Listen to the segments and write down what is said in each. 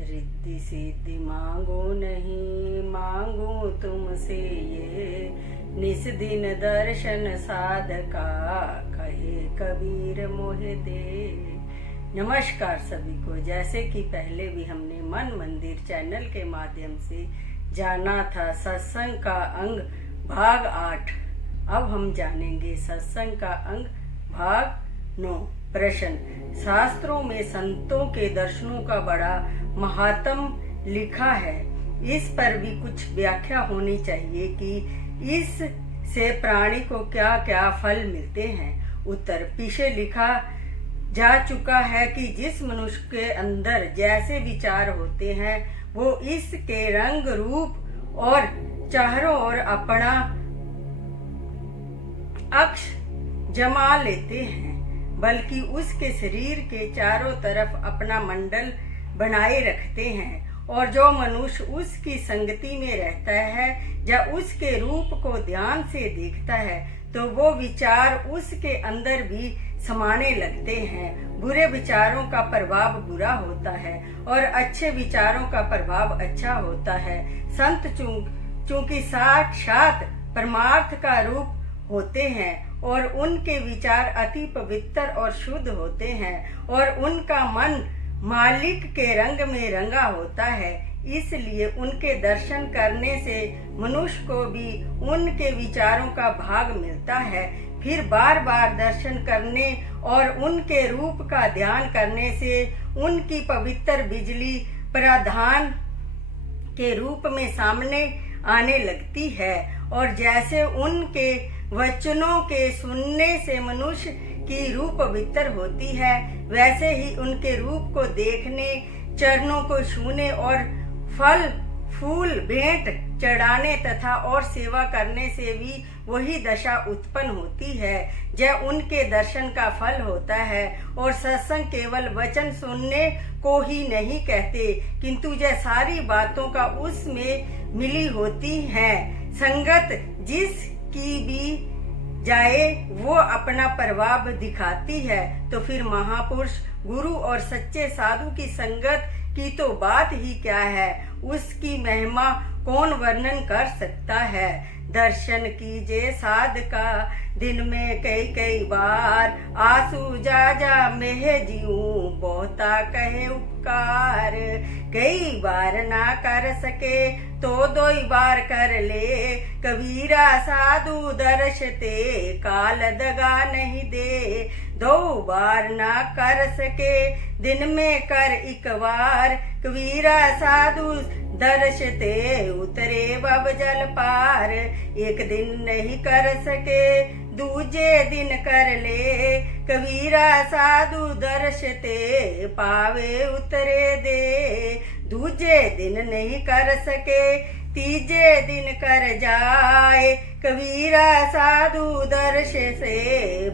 रिद्धि सिद्धि मांगो नहीं, मांगो तुमसे ये निस दिन दर्शन साधका, कहे कबीर मोहे दे। नमस्कार सभी को। जैसे कि पहले भी हमने मन मंदिर चैनल के माध्यम से जाना था सत्संग का अंग भाग 8। अब हम जानेंगे सत्संग का अंग भाग 9। प्रश्न: शास्त्रों में संतों के दर्शनों का बड़ा महात्म लिखा है, इस पर भी कुछ व्याख्या होनी चाहिए कि इस से प्राणी को क्या क्या फल मिलते हैं। उत्तर: पीछे लिखा जा चुका है कि जिस मनुष्य के अंदर जैसे विचार होते हैं वो इसके रंग रूप और चारों ओर अपना अक्ष जमा लेते हैं, बल्कि उसके शरीर के चारों तरफ अपना मंडल बनाए रखते हैं। और जो मनुष्य उसकी संगति में रहता है या उसके रूप को ध्यान से देखता है तो वो विचार उसके अंदर भी समाने लगते हैं। बुरे विचारों का प्रभाव बुरा होता है और अच्छे विचारों का प्रभाव अच्छा होता है। संत चूंकि साक्षात परमार्थ का रूप होते हैं और उनके विचार अति पवित्र और शुद्ध होते हैं और उनका मन मालिक के रंग में रंगा होता है, इसलिए उनके दर्शन करने से मनुष्य को भी उनके विचारों का भाग मिलता है। फिर बार बार दर्शन करने और उनके रूप का ध्यान करने से उनकी पवित्र बिजली प्राधान के रूप में सामने आने लगती है। और जैसे उनके वचनों के सुनने से मनुष्य की रूप पवित्र होती है, वैसे ही उनके रूप को देखने, चरणों को छूने और फल फूल भेंट चढ़ाने तथा और सेवा करने से भी वही दशा उत्पन्न होती है। यह उनके दर्शन का फल होता है। और सत्संग केवल वचन सुनने को ही नहीं कहते, किंतु यह सारी बातों का उसमें मिली होती है। संगत जिसकी भी जाए वो अपना प्रभाव दिखाती है, तो फिर महापुरुष गुरु और सच्चे साधु की संगत की तो बात ही क्या है, उसकी महिमा कौन वर्णन कर सकता है। दर्शन कीजिए साधका दिन में कई कई बार, आंसू जा जा मेह जीऊं बहुता कहे उपकार। कई बार ना कर सके तो दो बार कर ले, कबीरा साधु दर्शते काल दगा नहीं दे। 2 बार ना कर सके दिन में कर एक बार, कबीरा साधु दर्शते उतरे बब जल पार। एक दिन नहीं कर सके दूजे दिन कर ले, कबीरा साधु दर्शते पावे उतरे दे। दूजे दिन नहीं कर सके तीजे दिन कर जाए, कबीरा साधु दर्श से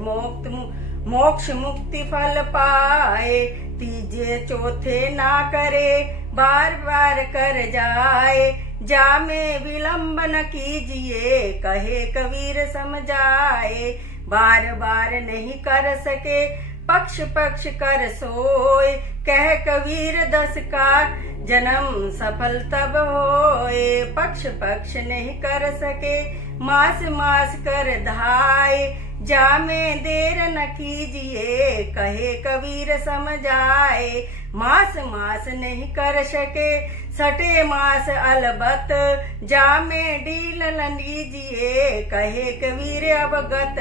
मोक्ष मुक्ति फल पाए। तीजे चौथे ना करे बार बार कर जाए, जा में विलंब न कीजिए कहे कबीर समझाए। बार बार नहीं कर सके पक्ष पक्ष कर सोए, कह कबीर 10 का जन्म सफल तब होए। पक्ष पक्ष नहीं कर सके मास मास कर धाए, जा में देर न कीजिए कहे कबीर समझाए। मास मास नहीं कर सके सटे मास अलबत, जा में ढील न लीजिए कहे कबीर अवगत।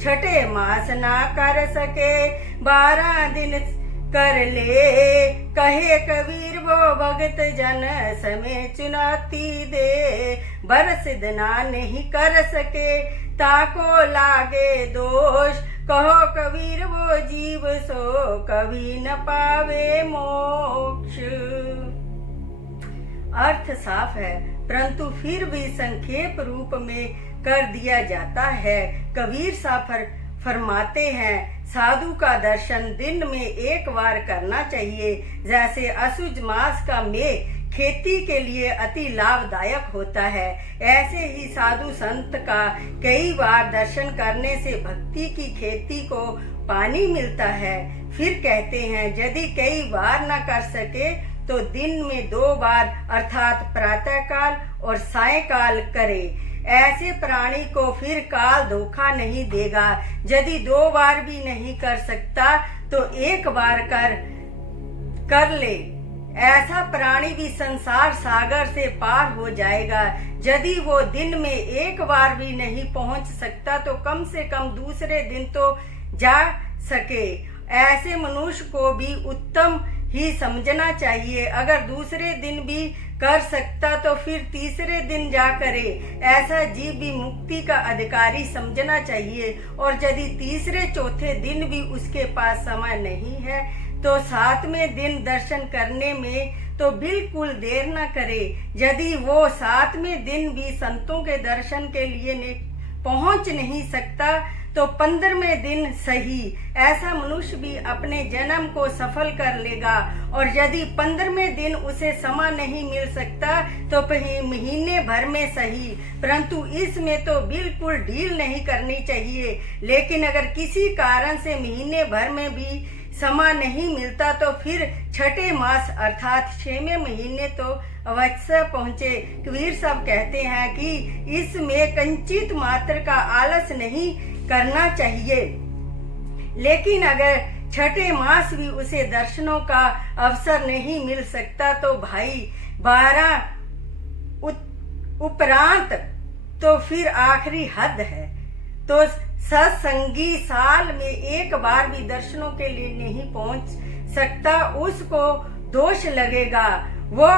छठे मास ना कर सके 12 दिन कर ले, कहे कबीर वो भगत जन समय चुनौती दे। बरस दिना नहीं कर सके ताको लागे दोष, कहो कबीर वो जीव सो कभी न पावे मोक्ष। अर्थ साफ है, परंतु फिर भी संक्षेप रूप में कर दिया जाता है। कबीर साहब फरमाते हैं, साधु का दर्शन दिन में 1 बार करना चाहिए। जैसे असुज मास का मेघ खेती के लिए अति लाभदायक होता है, ऐसे ही साधु संत का कई बार दर्शन करने से भक्ति की खेती को पानी मिलता है। फिर कहते हैं, यदि कई बार न कर सके तो दिन में 2 बार अर्थात प्रातःकाल और सायंकाल करे। ऐसे प्राणी को फिर काल धोखा नहीं देगा। यदि 2 बार भी नहीं कर सकता तो 1 बार कर ले। ऐसा प्राणी भी संसार सागर से पार हो जाएगा। यदि वो दिन में 1 बार भी नहीं पहुंच सकता तो कम से कम दूसरे दिन तो जा सके। ऐसे मनुष्य को भी उत्तम ही समझना चाहिए। अगर दूसरे दिन भी कर सकता तो फिर तीसरे दिन जा करे। ऐसा जीव भी मुक्ति का अधिकारी समझना चाहिए। और यदि तीसरे चौथे दिन भी उसके पास समय नहीं है तो 7वें दिन दर्शन करने में तो बिल्कुल देर न करे। यदि वो 7वें दिन भी संतों के दर्शन के लिए पहुंच नहीं सकता तो 15वें दिन सही। ऐसा मनुष्य भी अपने जन्म को सफल कर लेगा। और यदि 15वें दिन उसे समय नहीं मिल सकता तो महीने भर में सही, परंतु इसमें तो बिल्कुल ढील नहीं करनी चाहिए। लेकिन अगर किसी कारण से महीने भर में भी समय नहीं मिलता तो फिर 6ठे मास अर्थात 6वें महीने तो अवश्य पहुँचे। कबीर साहब कहते हैं कि इसमें कंचित मात्र का आलस नहीं करना चाहिए। लेकिन अगर 6ठे मास भी उसे दर्शनों का अवसर नहीं मिल सकता तो भाई 12 उपरांत तो फिर आखिरी हद है। तो सत्संगी साल में 1 बार भी दर्शनों के लिए नहीं पहुंच सकता, उसको दोष लगेगा, वो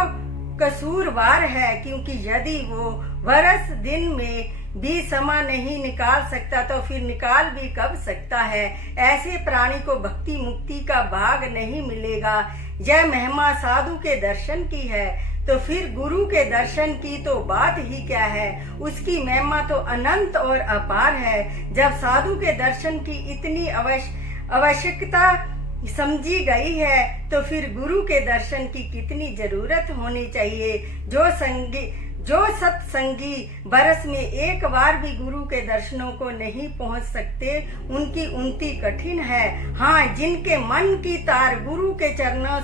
कसूरवार है। क्योंकि यदि वो वर्ष दिन में भी समय नहीं निकाल सकता तो फिर निकाल भी कब सकता है। ऐसे प्राणी को भक्ति मुक्ति का भाग नहीं मिलेगा। यह महिमा साधु के दर्शन की है तो फिर गुरु के दर्शन की तो बात ही क्या है। उसकी महिमा तो अनंत और अपार है। जब साधु के दर्शन की इतनी आवश्यकता समझी गई है तो फिर गुरु के दर्शन की कितनी जरूरत होनी चाहिए। जो सत्संगी बरस में 1 बार भी गुरु के दर्शनों को नहीं पहुंच सकते उनकी उन्नति कठिन है। हाँ, जिनके मन की तार गुरु के चरणों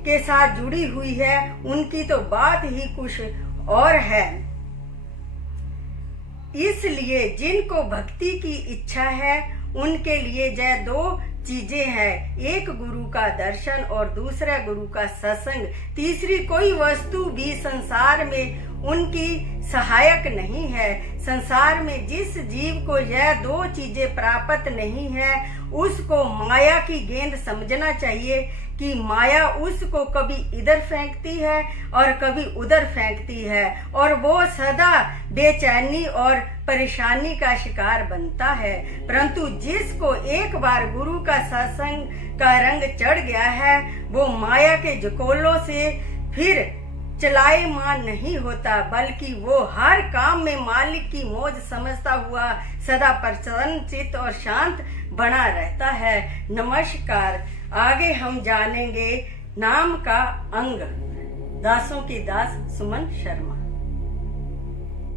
के साथ जुड़ी हुई है उनकी तो बात ही कुछ और है। इसलिए जिनको भक्ति की इच्छा है उनके लिए यह 2 चीजें हैं, एक गुरु का दर्शन और दूसरा गुरु का सत्संग। तीसरी कोई वस्तु भी संसार में उनकी सहायक नहीं है। संसार में जिस जीव को यह 2 चीजें प्राप्त नहीं है उसको माया की गेंद समझना चाहिए कि माया उसको कभी इधर फेंकती है और कभी उधर फेंकती है और वो सदा बेचैनी और परेशानी का शिकार बनता है। परंतु जिसको एक बार गुरु का सत्संग का रंग चढ़ गया है वो माया के जकोलों से फिर चलायमान नहीं होता, बल्कि वो हर काम में मालिक की मौज समझता हुआ सदा प्रसन्न चित्त और शांत बना रहता है। नमस्कार। आगे हम जानेंगे नाम का अंग। दासों की दास सुमन शर्मा।